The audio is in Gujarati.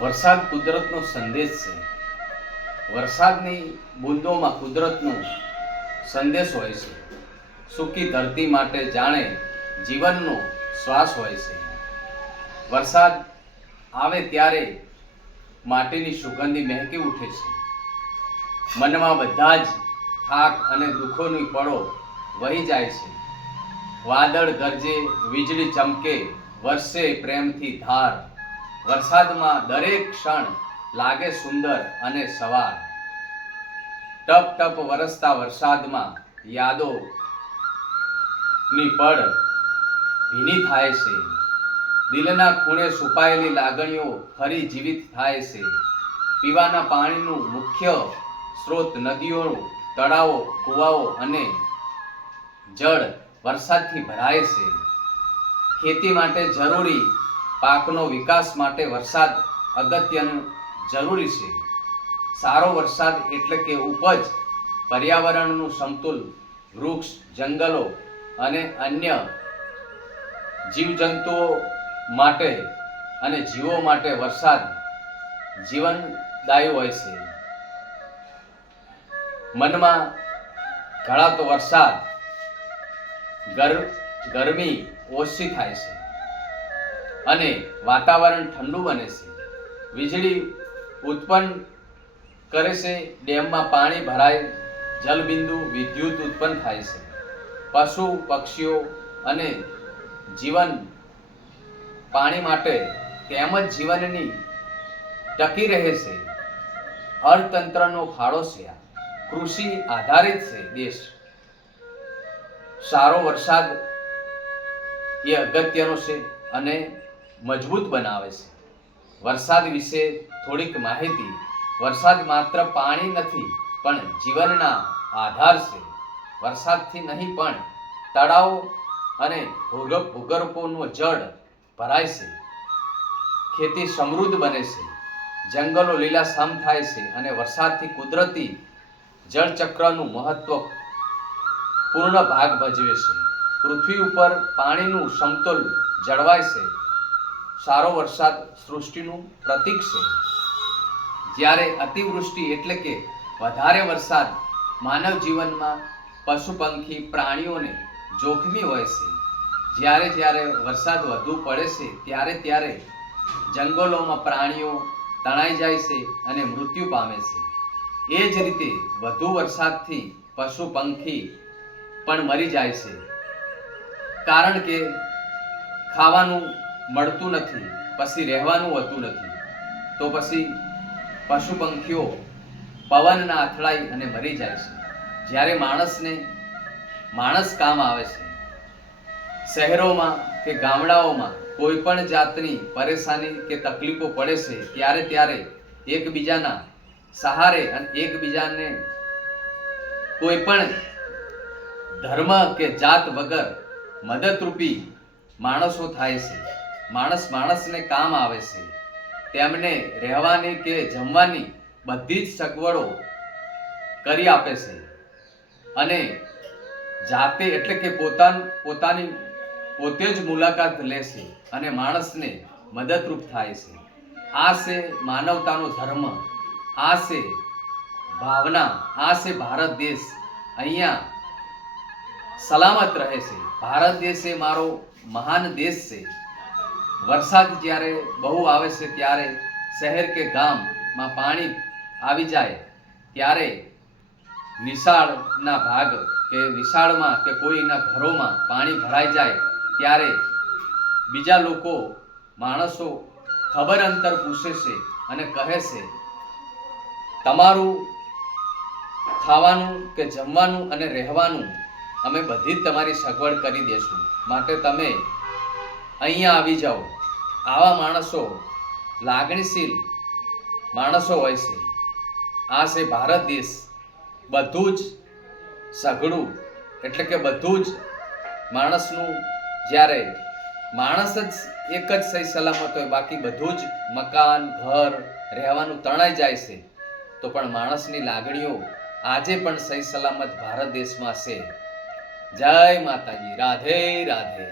વરસાદ કુદરતનો સંદેશ છે. વરસાદની બૂંદોમાં કુદરતનો સંદેશ હોય છે. સૂકી ધરતી માટે જાણે જીવનનો શ્વાસ હોય છે. વરસાદ આવે ત્યારે માટીની સુગંધી મહેકી ઉઠે છે. મનમાં બધા જ થાક અને દુઃખોની પળો વહી જાય છે. વાદળ ગરજે, વીજળી ચમકે, વરસે પ્રેમથી ધાર. વરસાદમાં દરેક ક્ષણ લાગે સુંદર અને સવાર. ટપ ટપ વરસતા વરસાદમાં યાદોની પળ ભીની થાય છે. દિલના ખૂણે છુપાયેલી લાગણીઓ ફરી જીવિત થાય છે. પીવાના પાણીનું મુખ્ય સ્ત્રોત નદીઓ, તળાવો, કૂવાઓ અને જળ વરસાદથી ભરાય છે. ખેતી માટે જરૂરી પાકનો વિકાસ માટે વરસાદ અગત્યનો જરૂરી છે. સારો વરસાદ એટલે કે ઉપજ, પર્યાવરણનું સમતુલ, વૃક્ષ, જંગલો અને અન્ય જીવજંતુઓ માટે અને જીવો માટે વરસાદ જીવનદાયી હોય છે. મનમાં ઘડાતો વરસાદ ગરમી ઓછી થાય છે અને વાતાવરણ ઠંડુ બને છે. વીજળી ઉત્પન્ન કરે છે, ડેમમાં પાણી ભરાય, જલબિંદુ, વિદ્યુત ઉત્પન્ન થાય છે. પશુ પક્ષીઓ અને જીવન પાણી માટે તેમજ જીવનની ટકી રહે છે. અર્થતંત્રનો ફાળો છે. કૃષિ આધારિત છે દેશ. સારો વરસાદ એ અગત્યનો છે અને મજબૂત બનાવે છે. વરસાદ વિશે થોડીક માહિતી. વરસાદ માત્ર પાણી નથી પણ જીવનના આધાર છે. વરસાદથી નહીં પણ તળાવો અને ભૂગર્ભોનું જળ ભરાય છે. ખેતી સમૃદ્ધ બને છે. જંગલો લીલાછમ થાય છે અને વરસાદથી કુદરતી જળચક્રનું મહત્વપૂર્ણ ભાગ ભજવે છે. પૃથ્વી ઉપર પાણીનું સમતોલ જળવાય છે. સારો વરસાદ સૃષ્ટિનું પ્રતીક છે. જ્યારે અતિવૃષ્ટિ એટલે કે વધારે વરસાદ માનવ જીવનમાં, પશુ પંખી, પ્રાણીઓને જોખમી હોય છે. જ્યારે વરસાદ વધુ પડે છે ત્યારે જંગલોમાં પ્રાણીઓ તણાઈ જાય છે અને મૃત્યુ પામે છે. એ જ રીતે વધુ વરસાદથી પશુ પંખી પણ મરી જાય છે, કારણ કે ખાવાનું મળતું નથી, પછી રહેવાનું હોતું નથી. તો પછી પશુ પંખીઓ પવનના અથડાઈ અને મરી જાય છે. જ્યારે માણસ કામ આવે છે. શહેરોમાં કે ગામડાઓમાં કોઈ પણ જાતની પરેશાની કે તકલીફો પડે છે ત્યારે એકબીજાના સહારે અને એકબીજાને કોઈ પણ ધર્મ કે જાત વગર મદદરૂપી માણસો થાય છે. માણસને કામ આવે છે. તેમને રહેવાની કે જમવાની બધી જ સગવડો કરી આપે છે અને જાતે એટલે કે પોતે જ મુલાકાત લે છે અને માણસને મદદરૂપ થાય છે. આ છે માનવતાનો ધર્મ, આ છે ભાવના, આ છે ભારત દેશ. અહીંયા સલામત રહે છે. ભારત દેશ એ મારો મહાન દેશ છે. વરસાદ જ્યારે બહુ આવે છે ત્યારે શહેર કે ગામમાં પાણી આવી જાય ત્યારે નિશાળના ભાગ કે નિશાળમાં કે કોઈના ઘરોમાં પાણી ભરાઈ જાય ત્યારે બીજા માણસો ખબર અંતર પૂછે છે અને કહે છે, તમારું ખાવાનું કે જમવાનું અને રહેવાનું અમે બધી જ તમારી સગવડ કરી દેશું, માટે તમે અહીંયા આવી જાઓ. આવા માણસો લાગણીશીલ માણસો હોય છે. આ છે ભારત દેશ. બધું જ સઘળું એટલે કે બધું જ માણસનું, જ્યારે માણસ જ એક જ સહી સલામત હોય, બાકી બધું જ મકાન, ઘર, રહેવાનું તણાઈ જાય છે, તો પણ માણસની લાગણીઓ આજે પણ સહી સલામત ભારત દેશમાં છે. જય માતાજી. રાધે રાધે.